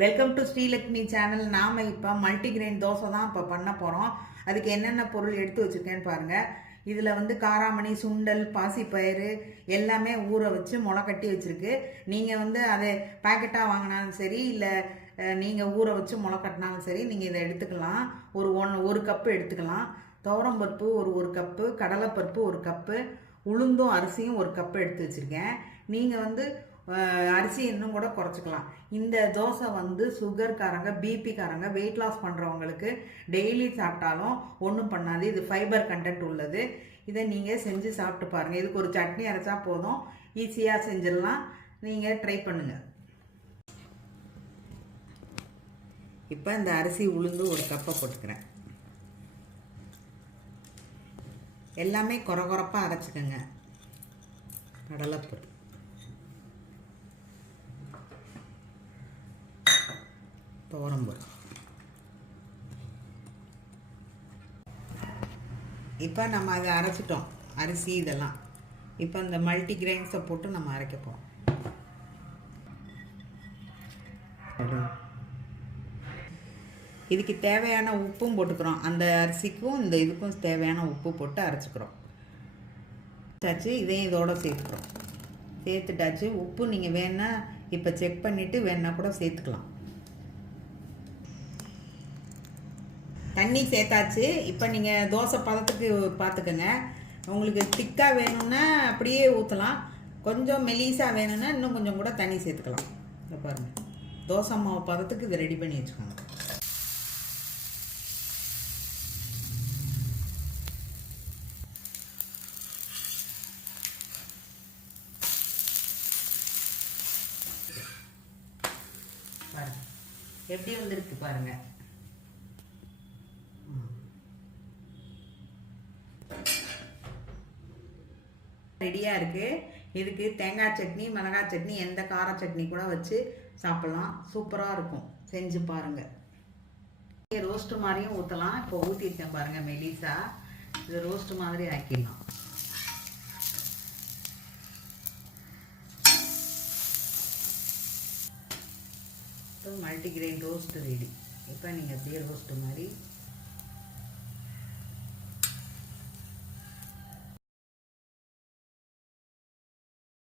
Welcome to Srilakshmi channel நாம் இப்போ multigrain dosa தான் இப்போ பண்ண போகிறோம் அதுக்கு என்னென்ன பொருள் எடுத்து வச்சுருக்கேன்னு பாருங்கள் இதில் வந்து காராமணி சுண்டல் பாசிப்பயிறு எல்லாமே ஊற வச்சு முளை கட்டி வச்சுருக்கு. நீங்கள் வந்து அதை பேக்கெட்டாக வாங்கினாலும் சரி இல்லை நீங்கள் ஊற வச்சு முளை கட்டினாலும் சரி நீங்கள் இதை எடுத்துக்கலாம். ஒரு ஒன் ஒரு கப்பு எடுத்துக்கலாம். துவரம்பருப்பு ஒரு ஒரு கப்பு கடலைப்பருப்பு ஒரு கப்பு உளுந்தும் அரிசியும் ஒரு கப்பு எடுத்து வச்சுருக்கேன். நீங்கள் வந்து அரிசி இன்னும் கூட குறைச்சிக்கலாம். இந்த தோசை வந்து சுகர்காரங்க பிபிக்காரங்க வெயிட் லாஸ் பண்ணுறவங்களுக்கு டெய்லி சாப்பிட்டாலும் ஒன்றும் பண்ணாது. இது ஃபைபர் கண்டென்ட் உள்ளது. இதை நீங்கள் செஞ்சு சாப்பிட்டு பாருங்கள் இதுக்கு ஒரு சட்னி அரைச்சா போதும். ஈஸியாக செஞ்சிடலாம். நீங்கள் ட்ரை பண்ணுங்கள் இப்போ இந்த அரிசி உளுந்து ஒரு கப்பை போட்டுக்கிறேன். எல்லாமே கொர கொரப்பாக அரைச்சிக்கோங்க. கடலைப்பருப்பு. துவரம்பருப்பு இப்போ நம்ம அதை அரைச்சிட்டோம். அரிசி இதெல்லாம். இப்போ இந்த மல்டி கிரெயின்ஸை போட்டு நம்ம அரைக்க போகிறோம் இதுக்கு தேவையான உப்பும் போட்டுக்கிறோம். அந்த அரிசிக்கும் இந்த இதுக்கும் தேவையான உப்பு போட்டு அரைச்சிக்கிறோம். சாச்சு இதையும் இதோட சேர்த்துக்கிறோம். சேர்த்துட்டாச்சு. உப்பு நீங்கள் வேணா இப்போ செக் பண்ணிவிட்டு வேணா கூட சேர்த்துக்கலாம். தண்ணி சேர்த்தாச்சு. இப்போ நீங்கள் தோசை பதத்துக்கு பார்த்துக்கோங்க உங்களுக்கு திக்காக வேணும்னா அப்படியே ஊற்றலாம் கொஞ்சம் மெலிசாக வேணும்னா இன்னும் கொஞ்சம் கூட தண்ணி சேர்த்துக்கலாம். இதை பாருங்கள் தோசை மாவு பதத்துக்கு இதை ரெடி பண்ணி வச்சுக்கோங்க. எப்படி வந்திருக்கு பாருங்கள் ரெடியாக இருக்குது இதுக்கு தேங்காய் சட்னி மிளகாய் சட்னி எந்த கார சட்னி கூட வச்சு சாப்பிட்லாம். சூப்பராக இருக்கும். செஞ்சு பாருங்கள் ரோஸ்ட்டு மாதிரியும் ஊற்றலாம் இப்போ ஊற்றிருக்கேன் பாருங்கள் மெலிசா. இது ரோஸ்ட்டு மாதிரி ஆக்கிடலாம். மல்டிகிரெயின் ரோஸ்ட் ரெடி இப்போ நீங்கள் அப்படியே ரோஸ்ட்டு மாதிரி